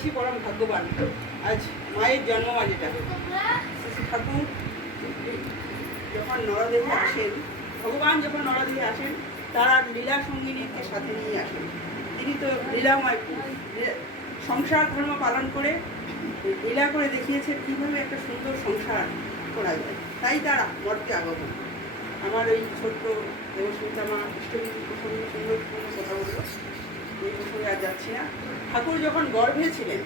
আছি পরম ভাগ্যবান। আজ মায়ের জন্মমাস এটা। শ্রী ঠাকুর যখন নরদেহে আসেন, ভগবান যখন নরদেহে আসেন, তারা লীলা সঙ্গিনীকে সাথে নিয়ে আসেন। তিনি তো লীলাময় সংসার ধর্ম পালন করে লীলা করে দেখিয়েছেন কীভাবে একটা সুন্দর সংসার করা যায়। তাই তারা মর্তে আগমন। আমার ওই ছোট্ট দেবস্মিতা মা ইষ্টবিধি প্রসঙ্গে সুন্দর সুন্দর কথা বললো, এই প্রসঙ্গে আর যাচ্ছি না। ঠাকুর যখন গর্ভে ছিলেন,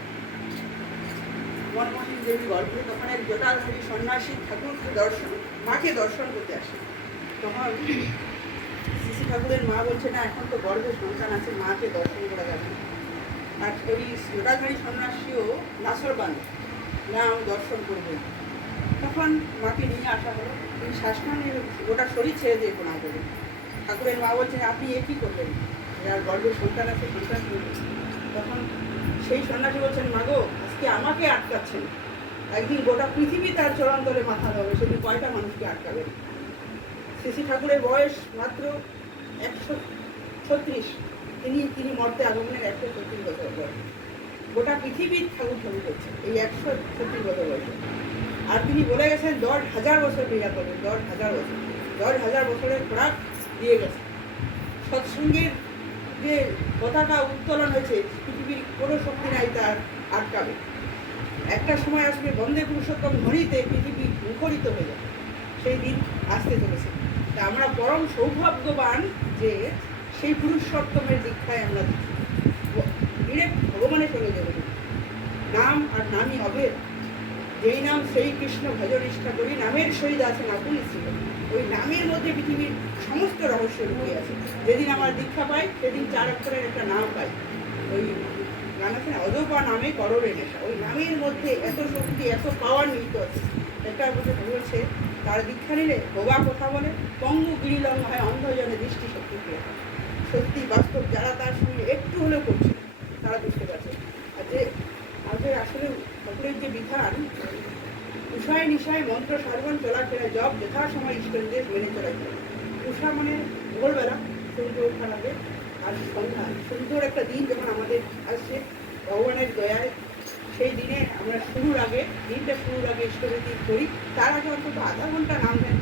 মনমোহন দেবী গর্ভে, তখন এক জটাধারী সন্ন্যাসী ঠাকুরকে মাকে দর্শন করতে আসে। তখন শ্রী ঠাকুরের মা বলছে, না এখন তো গর্ভে সন্তান আছে, মাকে দর্শন করা যাবে না। আর ওই জটাধারী সন্ন্যাসীও নাসরবান, না আমি দর্শন করবো। তখন মাকে নিয়ে আসা হলো, তিনি শ্বাসনানের গোটা শরীর ছেড়ে দিয়ে প্রণাম করলেন। ঠাকুরের মা বলছেন, আপনি এ কী করলেন? যার গর্ভে সন্তান আছে সন্তান করলেন। তখন সেই সন্ন্যাসী বলছেন, মাগো আজকে আমাকে আটকাচ্ছেন, একদিন গোটা পৃথিবী তার চরণতলে মাথা দেবে, সেদিন কয়টা মানুষকে আটকাবেন? শ্রী ঠাকুরের বয়স মাত্র 136, তিনি মর্তে আগমনের 136 বছর বয়স। গোটা পৃথিবীর ঠাকুর ঠাকুর করছে এই 136 বছর বয়সে। আর তিনি বলে গেছেন 10,000 বছর লীলা করবেন, 10,000 বছর, 10,000 বছরের খোরাক দিয়ে গেছে। সৎসঙ্গের যে পতাকা উত্তোলন হয়েছে, পৃথিবীর কোনো শক্তি নাই তার আটকাবে। একটা সময় আসবে বন্দে পুরুষোত্তম ধ্বনিতে পৃথিবী মুখরিত হয়ে যাবে, সেই দিন আসতে চলেছে। তা আমরা পরম সৌভাগ্যবান যে সেই পুরুষোত্তমের দীক্ষায় আমরা ডিরেক্ট ভগবানের সঙ্গে যাবো। নাম আর নামই অভেদ, যেই নাম সেই কৃষ্ণ ভজনিষ্ঠা করি, নামের সহিত আছেন আপনি ছিল। ওই নামের মধ্যে পৃথিবীর সমস্ত রহস্য লুকিয়ে আছে। যেদিন আমার দীক্ষা পাই সেদিন 4 অক্ষরের একটা নাম পাই। ওই গান আছে না, অজপা নামে করোড়ে নেশা, ওই নামের মধ্যে এত শক্তি, এত পাওয়ার নিহিত আছে। একটা বলছে তার দীক্ষা নিলে বোবা কথা বলে, পঙ্গু গিরিলং হয়, অন্ধজনে দৃষ্টি শক্তি পেয়ে। সত্যি বাস্তব যারা তার সঙ্গে একটু হলেও করছে তারা বুঝতে পারছে। আর যে আসলে ঠাকুরের যে বিধান, উষায় নিশায় মন্ত্র সাধন চলাফেরা জব যথা সময় ঈশ্বরদের মেনে চলাই যায়। উষা মানে ভোরবেলা সূর্য ওঠা লাগে, আর সন্ধ্যা সুন্দর একটা দিন যখন আমাদের আসছে ভগবানের দয়ায়, সেই দিনে আমরা দিনটা শুরুর আগে ইষ্টবিধি করি। তার আগে অন্তত আধা ঘন্টা নাম ধ্যান